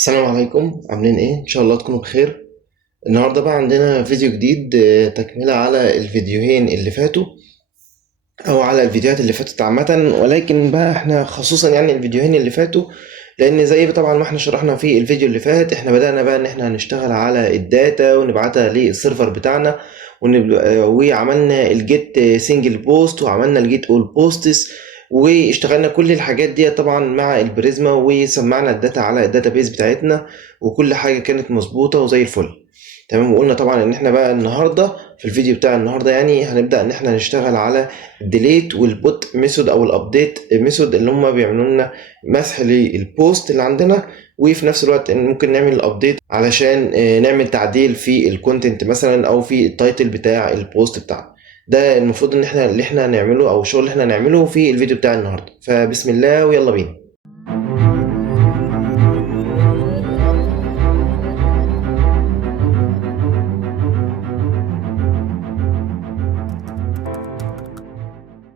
السلام عليكم، عاملين ايه؟ ان شاء الله تكونوا بخير. النهارده بقى عندنا فيديو جديد، تكملة على الفيديوهين اللي فاتوا او على الفيديوهات اللي فاتت عامة، ولكن بقى احنا خصوصا يعني الفيديوهين اللي فاتوا، لان زي طبعا ما احنا شرحنا في الفيديو اللي فات، احنا بدأنا بقى ان احنا هنشتغل على الداتا ونبعتها للسيرفر بتاعنا، وعملنا الجيت سنجل بوست وعملنا الجيت اول بوستس، واشتغلنا كل الحاجات دي طبعا مع البريزما، وسمعنا الداتا على الداتابيز بتاعتنا، وكل حاجة كانت مظبوطة وزي الفل. تمام. وقلنا طبعا ان احنا بقى النهارده في الفيديو بتاع النهارده يعني هنبدا ان احنا نشتغل على الديليت والبوت ميثود او الابديت ميثود، اللي هم بيعملوا لنا مسح للبوست اللي عندنا، وفي نفس الوقت إن ممكن نعمل الابديت علشان نعمل تعديل في الكونتنت مثلا او في التايتل بتاع البوست بتاعنا. ده المفروض ان احنا اللي احنا هنعمله او الشغل اللي احنا هنعمله في الفيديو بتاع النهارده، فبسم الله ويلا بينا.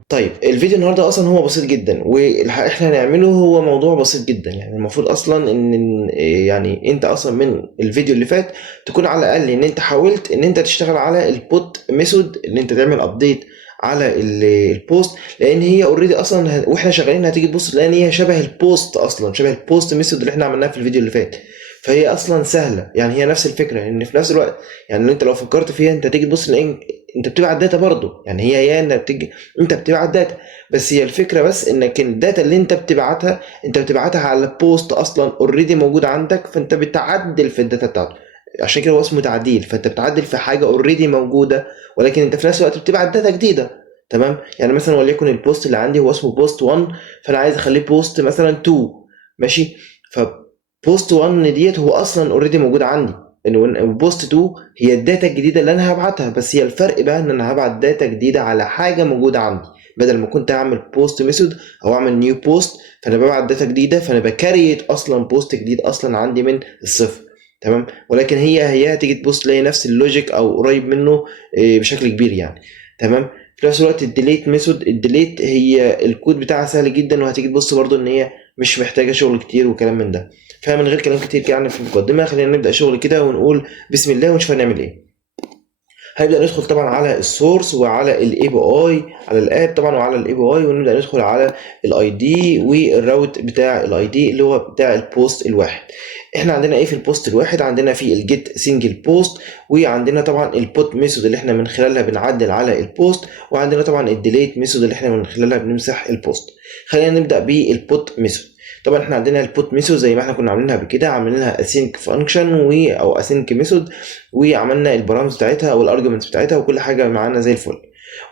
طيب الفيديو النهارده اصلا هو بسيط جدا، واللي احنا هنعمله هو موضوع بسيط جدا. يعني المفروض اصلا ان يعني انت اصلا من الفيديو اللي فات تكون على الاقل ان انت حاولت ان انت تشتغل على البوت ميثود، ان انت تعمل ابديت على البوست، لان هي اوريدي اصلا واحنا شغالين هتيجي تبص لان هي شبه البوست، اصلا شبه البوست ميثود اللي احنا عملناها في الفيديو اللي فات. فهي اصلا سهله، يعني هي نفس الفكره، ان في نفس الوقت يعني انت لو فكرت فيها انت تيجي تبص لان انت بتبعت داتا برضه، يعني هي انت بتيجي انت بتبعت داتا، بس هي الفكره بس انك الداتا اللي انت بتبعتها انت بتبعتها على بوست اصلا اوريدي موجود عندك، فانت بتعدل في الداتا بتاعته. عشان كده هو اسمه تعديل، فانت بتعدل في حاجه اوريدي موجوده، ولكن انت في نفس الوقت بتبعت داتا جديده. تمام. يعني مثلا وليكن البوست اللي عندي هو اسمه بوست 1، فانا عايز اخليه بوست مثلا 2. ماشي. فبوست 1 ديت هو اصلا اوريدي موجود عندي، ان بوست 2 هي الداتا الجديده اللي انا هبعتها، بس هي الفرق بقى ان انا هبعت داتا جديده على حاجه موجوده عندي، بدل ما كنت اعمل بوست ميثود او اعمل نيو بوست، فانا ببعت داتا جديده، فانا بكريت اصلا بوست جديد اصلا عندي من الصفر. تمام. ولكن هي هتيجي تبص تلاقي نفس اللوجيك او قريب منه بشكل كبير يعني. تمام. في نفس الوقت الديليت ميثود، الديليت هي الكود بتاعها سهل جدا، وهتيجي تبص برضو ان هي مش محتاجه شغل كتير وكلام من ده. فمن غير كلام كتير يعني في المقدمه، خلينا نبدا شغل كده ونقول بسم الله ونشوف هنعمل ايه. هنبدأ ندخل طبعا على السورس وعلى الاي بي اي، على الاب طبعا وعلى الاي بي اي، ونبدأ ندخل على الاي دي والراوت بتاع الاي دي اللي هو بتاع البوست الواحد. احنا عندنا ايه في البوست الواحد؟ عندنا في الجيت سنجل بوست، وعندنا طبعا البوت ميثود اللي احنا من خلالها بنعدل على البوست، وعندنا طبعا الديليت ميثود اللي احنا من خلالها بنمسح البوست. خلينا نبدأ بالبوت ميثود. طبعا احنا عندنا البوت ميثود زي ما احنا كنا عاملينها قبل كده، عاملين لها اسync فانكشن او اسync ميثود، وعملنا البارامترز بتاعتها او الارجيومنتس بتاعتها وكل حاجه معانا زي الفل.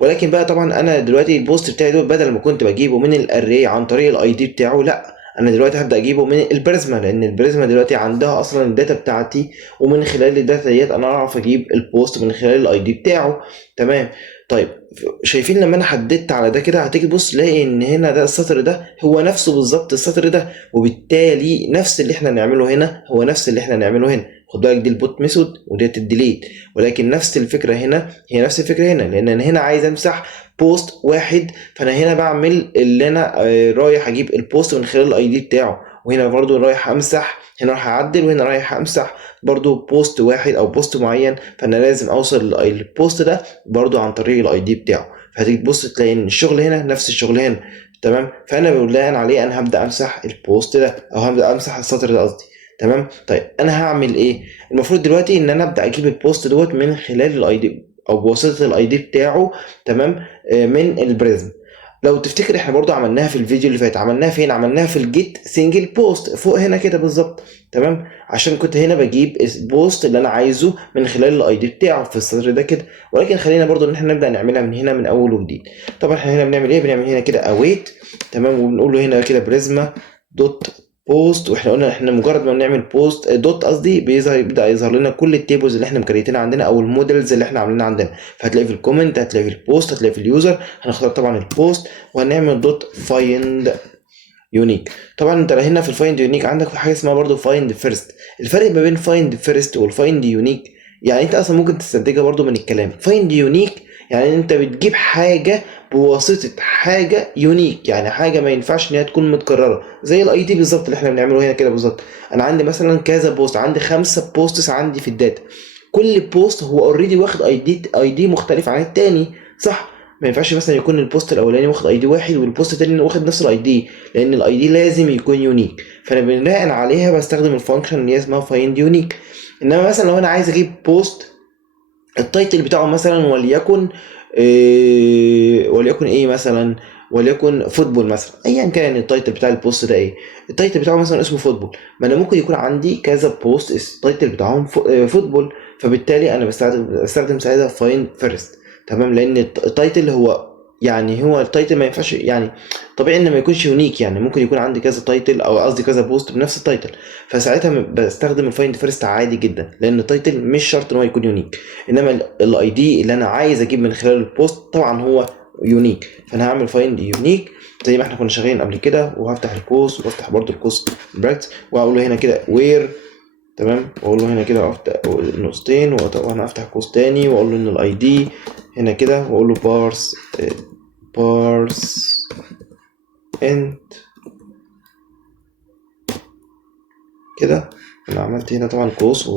ولكن بقى طبعا انا دلوقتي البوست بتاعي دول بدل ما كنت بجيبه من الاري عن طريق الاي دي بتاعه، لا، انا دلوقتي هبدا اجيبه من البريزما، لان البريزما دلوقتي عندها اصلا الداتا بتاعتي، ومن خلال الداتا ديت انا اعرف اجيب البوست من خلال الاي دي بتاعه. تمام. طيب شايفين لما انا حددت على ده كده هتيجي تبص تلاقي ان هنا ده السطر ده هو نفسه بالظبط السطر ده، وبالتالي نفس اللي احنا نعمله هنا هو نفس اللي احنا نعمله هنا. خد بالك دي البوت ميثود وديت الديليت، ولكن نفس الفكره هنا هي نفس الفكره هنا، لان انا هنا عايز امسح بوست واحد، فانا هنا بعمل اللي انا رايح اجيب البوست من خلال الاي دي بتاعه، وهنا برضو رايح امسح، هنا رايح اعدل، وهنا رايح امسح برضو بوست واحد او بوست معين، فانا لازم اوصل للبوست ده برضو عن طريق الاي دي بتاعه. فهتيجي تبص تلاقي ان الشغل هنا نفس الشغل هنا. تمام. فانا بناء عليه انا هبدا امسح البوست ده او هبدا امسح السطر ده قصدي. تمام. طيب انا هعمل ايه؟ المفروض دلوقتي ان انا ابدا اجيب البوست دوت من خلال الاي دي او بواسطه الاي دي بتاعه. تمام. من البريزم. لو تفتكر احنا برضو عملناها في الفيديو اللي فات، عملناها فين؟ عملناها في الجيت سنجل بوست فوق هنا كده بالظبط. تمام. عشان كنت هنا بجيب البوست اللي انا عايزه من خلال الاي دي بتاعه في السطر ده كده، ولكن خلينا برضو ان احنا نبدا نعملها من هنا من اول وجديد. طبعا احنا هنا بنعمل ايه؟ بنعمل هنا كده اويت. تمام. وبنقول له هنا كده بريزما دوت بوست، واحنا قلنا احنا مجرد ما بنعمل بوست دوت قصدي يبدا يظهر لنا كل التيبلز اللي احنا مكريتينها عندنا او المودلز اللي احنا عاملينها عندنا. فهتلاقي في الكومنت، هتلاقي في البوست، هتلاقي في اليوزر. هنختار طبعا البوست وهنعمل دوت فايند يونيك. طبعا انت هنا في الفايند يونيك عندك في حاجه اسمها برضو فايند فيرست. الفرق ما بين فايند فيرست والفايند يونيك يعني انت اصلا ممكن تستنتجها برضو من الكلام. فايند يونيك يعني انت بتجيب حاجه بواسطه حاجه يونيك، يعني حاجه ما ينفعش ان هي تكون متكرره، زي الاي دي بالظبط اللي احنا بنعمله هنا كده بالظبط. انا عندي مثلا كذا بوست، عندي 5 بوستس عندي في الداتا، كل بوست هو اوريدي واخد اي دي مختلف عن التاني، صح؟ ما ينفعش مثلا يكون البوست الاولاني واخد اي دي واحد والبوست التاني واخد نفس الاي دي، لان الاي دي لازم يكون يونيك. فانا بناء عليها بستخدم الفانكشن اللي هي اسمها فايند يونيك. انما مثلا لو انا عايز اجيب بوست التايتل بتاعه مثلا وليكن ايه مثلا، وليكن فوتبول مثلا، ايا كان التايتل بتاع البوست ده ايه، التايتل بتاعه مثلا اسمه فوتبول، ما انا ممكن يكون عندي كذا بوست التايتل بتاعهم فوتبول، فبالتالي انا بستخدم ساعتها فاين فيرست. تمام، لان التايتل هو، يعني هو التايتل ما ينفعش، يعني طبيعي ان ما يكونش يونيك، يعني ممكن يكون عندي كذا تايتل او قصدي كذا بوست بنفس التايتل، فساعتها بستخدم الفايند فيرست عادي جدا، لان التايتل مش شرط ان هو يكون يونيك. انما الاي دي اللي انا عايز اجيب من خلال البوست طبعا هو يونيك، فانا هعمل فايند يونيك زي ما احنا كنا شغالين قبل كده، وهفتح القوس وافتح برضو القوس براكتس، واقول له هنا كده وير، تمام، واقول له هنا كده افتح نقطتين، وانا افتح قوس تاني واقول له ان الاي دي هنا كده، واقول له بارس انت كده. انا عملت هنا طبعا قوس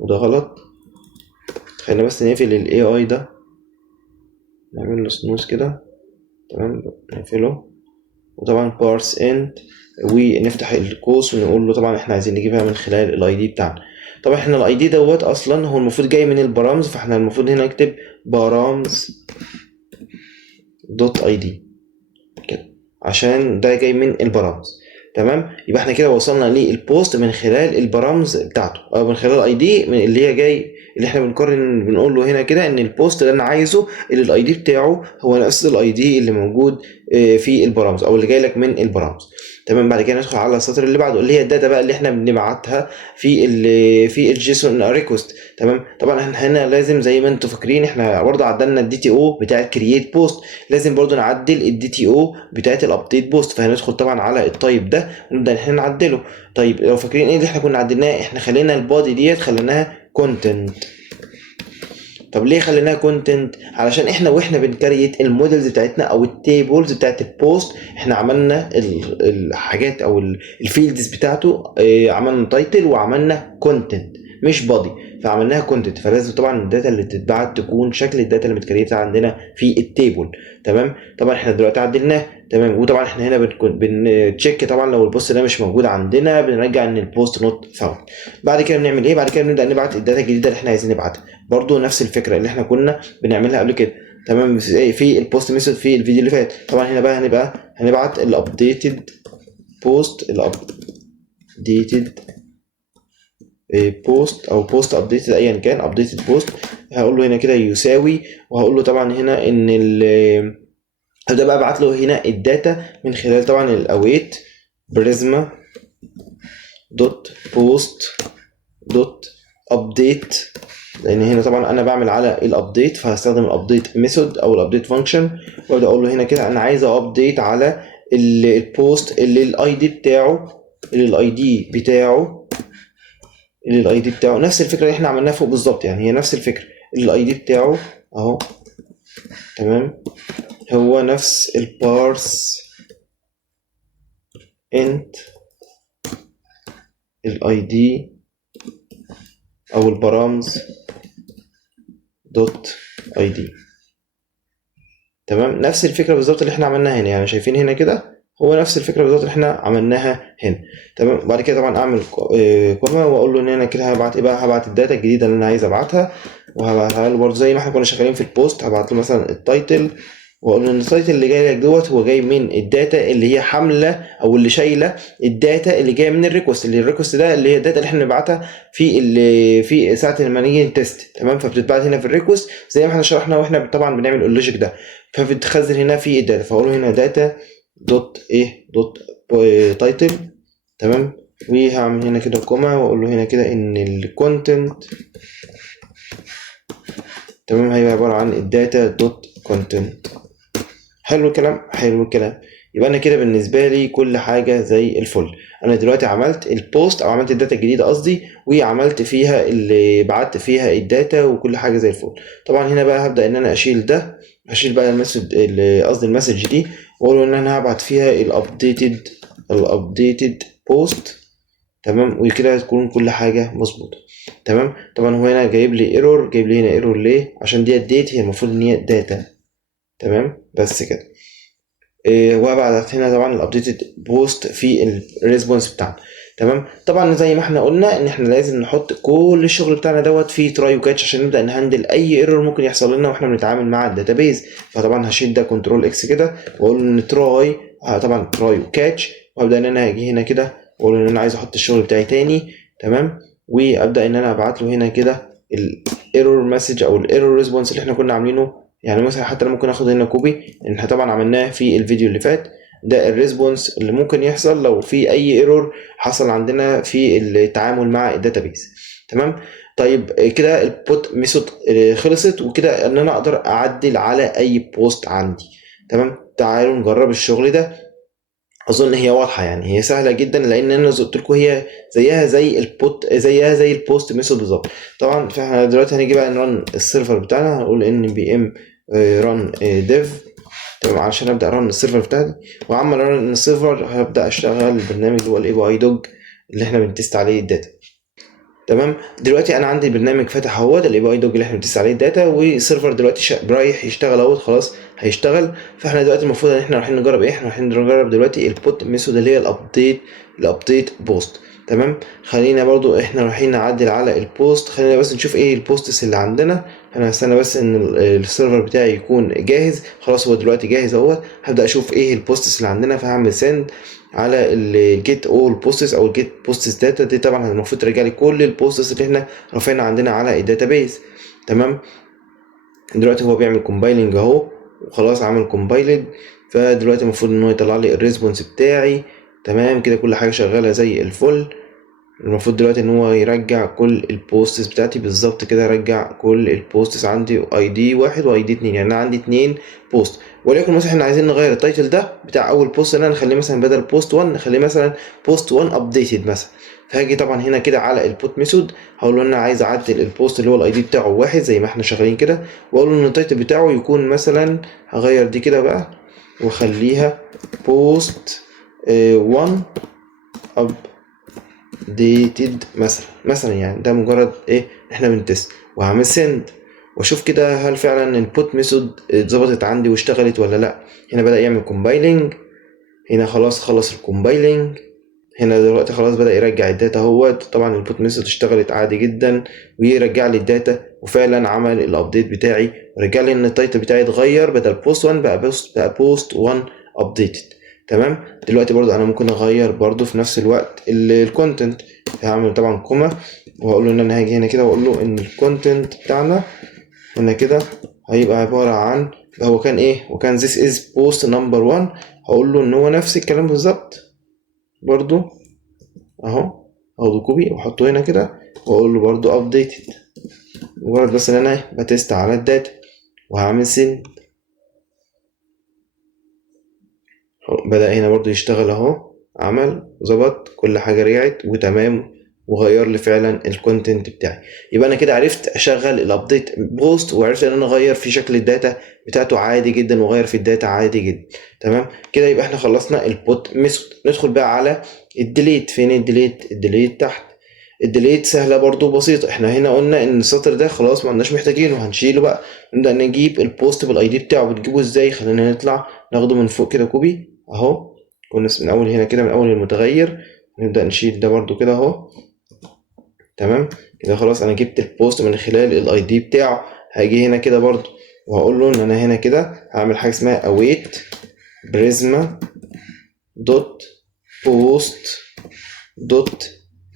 وده غلط، خلينا بس نقفل الاي اي ده، نعمل له سنوز كده، تمام، نقفله. وطبعا بارس انت، ونفتح القوس ونقول له طبعا احنا عايزين نجيبها من خلال الاي دي بتاعنا. طبعا احنا الاي دي دوت اصلا هو المفروض جاي من البرامز، فاحنا المفروض هنا نكتب برامز دوت اي دي كده، عشان ده جاي من البرامز. تمام، يبقى احنا كده وصلنا للبوست من خلال البرامز بتاعته، او من خلال الاي دي اللي هي جاي، اللي احنا بنقارن بنقول له هنا كده ان البوست اللي انا عايزه اللي الاي دي بتاعه هو نفس الاي دي اللي موجود في البرامز، او اللي جاي لك من البرامز. تمام، بعد كده ندخل على السطر اللي بعده اللي هي الداتا بقى اللي احنا بنبعتها في الجيسون ريكوست. تمام، طبعا احنا هنا لازم زي ما انتم فاكرين احنا برضه عدلنا الدي تي او بتاعه كرييت بوست، لازم برضو نعدل الدي تي او بتاعت الابديت بوست، فهندخل طبعا على التايب ده ونبدا ان احنا نعدله. طيب لو فاكرين ايه اللي احنا كنا عدلناه، احنا خلينا البادي ديت خليناها كونتنت. طب ليه خليناها كونتنت؟ علشان احنا واحنا بنكريت المودلز بتاعتنا او التيبلز بتاعت البوست، احنا عملنا الحاجات او الفيلدز بتاعته، عملنا تايتل وعملنا كونتنت مش بادي، فعملناها كونتنت، فلازم طبعا الداتا اللي تتبعت تكون شكل الداتا اللي متكريتها عندنا في التيبل. تمام، طبعا احنا دلوقتي عدلناه، تمام، وطبعا احنا هنا بنتشيك طبعا لو البوست ده مش موجود عندنا بنرجع ان البوست نوت فاوند. بعد كده بنعمل ايه؟ بعد كده بنبدا نبعت الداتا الجديده اللي احنا عايزين نبعتها، برضو نفس الفكره اللي احنا كنا بنعملها قبل كده. تمام، في البوست ميثود في الفيديو اللي فات. طبعا هنا بقى هنبعت الابديتد بوست، الابديتد بوست او بوست ابديتد ايا كان ابديتد بوست، هقول له هنا كده يساوي، وهقول له طبعا هنا ان هبدا بقى ابعت له هنا الداتا من خلال طبعا الاويت بريزما دوت بوست دوت ابديت، لان هنا طبعا انا بعمل على الابديت فهستخدم الابديت ميثود او الابديت فانكشن، وابدا اقول له هنا كده انا عايز ابديت على البوست اللي الاي دي بتاعه نفس الفكره اللي احنا عملناها فوق بالظبط، يعني هي نفس الفكره اللي الاي دي بتاعه اهو، تمام، هو نفس البارس انت الاي دي او البرامز دوت اي دي. تمام، نفس الفكره بالظبط اللي احنا عملناها هنا، يعني شايفين هنا كده هو نفس الفكره بالظبط اللي احنا عملناها هنا. تمام، بعد كده طبعا اعمل كوما واقول له ان انا كده هبعت ايه بقى، هبعت الداتا الجديده اللي انا عايز ابعتها، وهبعتها له برضه زي ما احنا كنا شغالين في البوست، هبعت له مثلا التايتل، واقول له ان التايتل اللي جاي لك دوت هو جاي من الداتا اللي هي حامله او اللي شايله الداتا اللي جايه من الريكوست، اللي الريكوست ده اللي هي الداتا اللي احنا بنبعتها في ساعه لما نيجي نتست. تمام، فبتتبعت هنا في الريكوست زي ما احنا شرحنا واحنا طبعا بنعمل اللوجيك ده، فبتخزن هنا في الداتا، فاقول له هنا داتا دوت ايه دوت تايتل. تمام، وهعمل هنا كده كوما واقول له هنا كده ان الكونتنت، تمام، هيبقى عباره عن الداتا دوت كونتنت. حلو الكلام، حلو الكلام. يبقى انا كده بالنسبه لي كل حاجه زي الفل. انا دلوقتي عملت البوست او عملت الداتا الجديده قصدي، وعملت فيها اللي بعت فيها الداتا وكل حاجه زي الفل. طبعا هنا بقى هبدا ان انا اشيل ده، هشيل بقى المسج قصدي المسج دي، واقول ان انا هبعت فيها الابديتد بوست. تمام، وكده تكون كل حاجه مظبوطه. تمام. طبعا هو هنا جايب لي ايرور، جايب لي هنا ايرور ليه؟ عشان دي الديت هي المفروض ان هي داتا. تمام، بس كده. وبعت هنا طبعا الابديتد بوست في الريسبونس بتاعنا. تمام. طبعا زي ما احنا قلنا ان احنا لازم نحط كل الشغل بتاعنا دوت في تراي وكاتش عشان نبدا نهندل اي ايرور ممكن يحصل لنا واحنا بنتعامل مع الداتابيز. فطبعا هشيل ده كنترول اكس كده واقول ان تراي، طبعا تراي وكاتش، وابدا ان انا هاجي هنا كده واقول ان انا عايز احط الشغل بتاعي تاني. تمام. وابدا ان انا ابعت له هنا كده الايرور مسج او الايرور ريسبونس اللي احنا كنا عاملينه. يعني مثلا حتى انا ممكن اخد هنا كوبي، ان احنا طبعا عملناه في الفيديو اللي فات. ده الريسبونس اللي ممكن يحصل لو في اي ايرور حصل عندنا في التعامل مع الداتابيز. تمام. طيب كده البوت ميثود خلصت، وكده ان انا اقدر اعدل على اي بوست عندي. تمام. تعالوا نجرب الشغل ده. اظن هي واضحه، يعني هي سهله جدا، لان انا زي قلت لكم هي زيها زي البوست ميثود بالظبط. طبعا فاحنا دلوقتي هنيجي بقى نرن السيرفر بتاعنا، هنقول ان بي ام ران ديف. تمام، عشان ابدا ارن السيرفر بتاعتي. وعمال ارن السيرفر هبدا اشتغل البرنامج اللي هو الاي بي اي دوج اللي احنا بنتست عليه الداتا. تمام. دلوقتي انا عندي البرنامج فاتح اهوت الاي بي اي دوج اللي احنا بنتست عليه الداتا، والسيرفر دلوقتي رايح يشتغل اهوت، خلاص هيشتغل. فاحنا دلوقتي المفروض ان احنا رايحين نجرب ايه؟ احنا رايحين نجرب دلوقتي البوت ميثود اللي هي الابديت بوست. تمام. خلينا برضو احنا رايحين نعدل على البوست، خلينا بس نشوف ايه البوستس اللي عندنا. انا هستنى بس ان السيرفر بتاعي يكون جاهز. خلاص هو دلوقتي جاهز اهوت. هبدا اشوف ايه البوستس اللي عندنا، فهعمل سند على الجيت اول بوستس او الجيت بوستس داتا دي. طبعا المفروض ترجع لي كل البوستس اللي احنا رافعينها عندنا على الداتابيز. تمام. دلوقتي هو بيعمل كومبايلنج اهو، وخلاص عمل كومبايلنج. فدلوقتي المفروض ان هو يطلع لي الريسبونس بتاعي. تمام كده، كل حاجه شغاله زي الفل. المفروض دلوقتي ان هو يرجع كل البوستس بتاعتي بالظبط كده، يرجع كل البوستس عندي اي دي واحد واي دي اتنين، يعني انا عندي اتنين بوست. وليكن مثلا احنا عايزين نغير التايتل ده بتاع اول بوست، ان انا نخليه مثلا بدل بوست 1 نخليه مثلا بوست 1 ابديتد مثلا. فهاجي طبعا هنا كده على البوت ميثود، هقول له ان انا عايز اعدل البوست اللي هو الاي دي بتاعه واحد زي ما احنا شغالين كده، واقول له ان التايتل بتاعه يكون مثلا، هغير دي كده بقى واخليها بوست 1 ديتد مثلا يعني ده مجرد ايه احنا بنتست. وهعمل سند واشوف كده هل فعلا البوت ميثود اتظبطت عندي واشتغلت ولا لا. هنا بدأ يعمل كومبايلنج، هنا خلاص خلص الكومبايلنج. هنا دلوقتي خلاص بدأ يرجع الداتا اهوت. طبعا البوت ميثود اشتغلت عادي جدا ويرجع لي الداتا، وفعلا عمل الابديت بتاعي ورجع لي ان التايتل بتاعي اتغير، بدل بوست 1 بقى بوست 1 ابديتد. تمام. دلوقتي برضو انا ممكن اغير برضو في نفس الوقت الكونتنت. هعمل طبعا كوما واقول له ان انا هاجي هنا كده واقول له ان الكونتنت بتاعنا هنا كده هيبقى عبارة عن، هو كان ايه، وكان this is post number 1. هقول له ان هو نفس الكلام بالظبط برضو اهو. اخده كوبي واحطه هنا كده واقول له برضو updated، مجرد بس ان انا بتست على الداتا. وهعمل سن، بدأ هنا برضو يشتغل اهو، عمل ظبط كل حاجة رجعت وتمام، وغير لي فعلا الكونتنت بتاعي. يبقى انا كده عرفت اشغل الابديت بوست، وعرفت ان انا اغير في شكل الداتا بتاعته عادي جدا، واغير في الداتا عادي جدا. تمام كده، يبقى احنا خلصنا البوت ميثود. ندخل بقى على الديليت. فين الديليت تحت. الديليت سهله برضو بسيطه. احنا هنا قلنا ان السطر ده خلاص ما عندناش محتاجينه، هنشيله بقى. نبدا نجيب البوست بالاي دي بتاعه. بتجيبه ازاي؟ خلينا نطلع ناخده من فوق كده كوبي اهو، كنا من اول هنا كده من اول المتغير. نبدا نشيل ده برضو كده اهو. تمام كده خلاص انا جبت البوست من خلال الاي دي بتاعه. هاجي هنا كده برضو وهقول له ان انا هنا كده هعمل حاجه اسمها await prisma دوت بوست دوت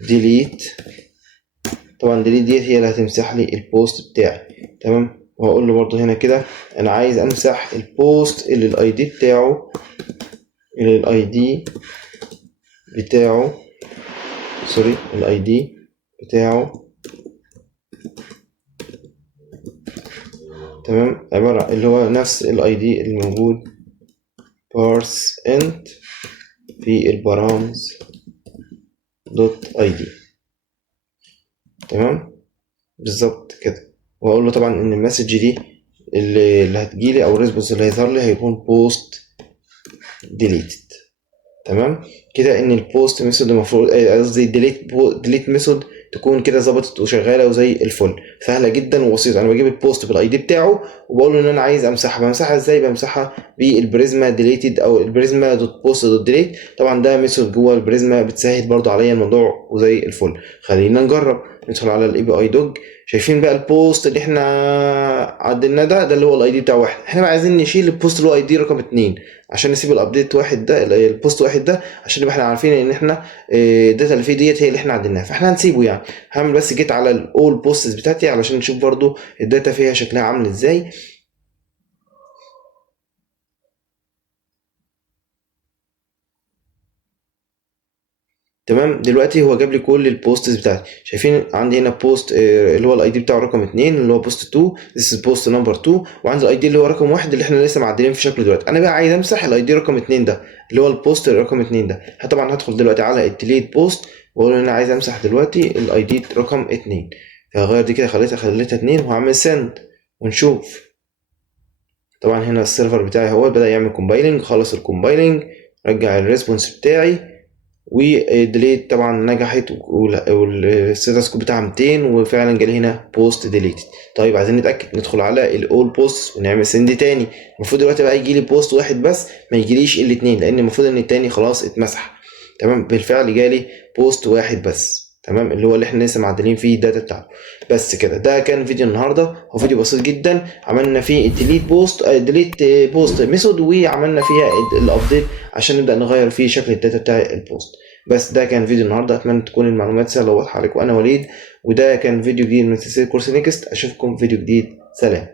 ديليت. طبعا ديليت ديت هي اللي هتمسح لي البوست بتاعي. تمام. وهقول له برضو هنا كده انا عايز امسح البوست اللي الاي دي بتاعه، اللي الاي دي بتاعه سوري الاي دي بتاعه تمام عبارة اللي هو نفس الاي دي الموجود parse int في البارامز دوت اي دي. تمام بالظبط كده. واقول له طبعا ان المسج دي اللي هتجيلي او الريسبونس اللي هيظهر لي هيكون بوست ديليتد. تمام كده ان البوست ميثود المفروض قصدي ديليت ميثود تكون كده ظبطت وشغاله وزي الفل. سهله جدا وبسيطه. انا بجيب البوست بالاي دي بتاعه وبقول له ان انا عايز امسحها. بمسحها ازاي؟ بمسحها بالبريزما ديليتد او البريزما دوت بوست دوت ديليت. طبعا ده ميثود جوه البريزما بتسهل برضو عليا الموضوع وزي الفل. خلينا نجرب. ندخل على الاي بي اي دوج. شايفين بقى البوست اللي احنا عدلناه ده اللي هو الاي دي بتاع واحد. احنا بقى عايزين نشيل البوست اللي هو اي دي رقم 2 عشان نسيب الابديت واحد ده البوست واحد ده عشان نبقى احنا عارفين ان احنا الداتا اللي فيه ديت هي اللي احنا عدلناها. فاحنا هنسيبه يعني. هعمل بس جيت على الاول بوستس بتاعتي علشان نشوف برضو الداتا فيها شكلها عامل ازاي. تمام دلوقتي هو جاب لي كل البوستس بتاعتي. شايفين عندي هنا بوست اللي هو الاي دي بتاعه رقم 2 اللي هو بوست 2 this is بوست نمبر 2. وعندي الاي دي اللي هو رقم 1 اللي احنا لسه معدلين في شكله دلوقتي. انا بقى عايز امسح الاي دي رقم 2 ده اللي هو البوست رقم 2 ده. طبعا هدخل دلوقتي على الديليت بوست واقول ان انا عايز امسح دلوقتي الاي دي رقم 2. فهغير دي كده خليتها 2 وهعمل سند ونشوف. طبعا هنا السيرفر بتاعي هو بدأ يعمل كومبايلنج. خلص الكومبايلنج رجع الريسبونس بتاعي وديليت طبعا نجحت والستاتس كود بتاعها 200 وفعلا جالي هنا بوست ديليتد. طيب عايزين نتاكد. ندخل على الاول بوست ونعمل سند تاني. المفروض دلوقتي بقى يجي لي بوست واحد بس ما يجيليش الاثنين لان المفروض ان التاني خلاص اتمسح. تمام بالفعل جالي بوست واحد بس. تمام اللي هو اللي احنا لسه معدلين فيه الداتا بتاعته. بس كده ده كان فيديو النهارده. هو فيديو بسيط جدا. عملنا فيه الديليت بوست ميثود وعملنا فيها الابديت عشان نبدا نغير فيه شكل الداتا بتاع البوست. بس ده كان فيديو النهارده. اتمنى تكون المعلومات سهله وواضحه عليكم. انا وليد وده كان فيديو جديد من سلسله كورس نيكست. اشوفكم في فيديو جديد. سلام.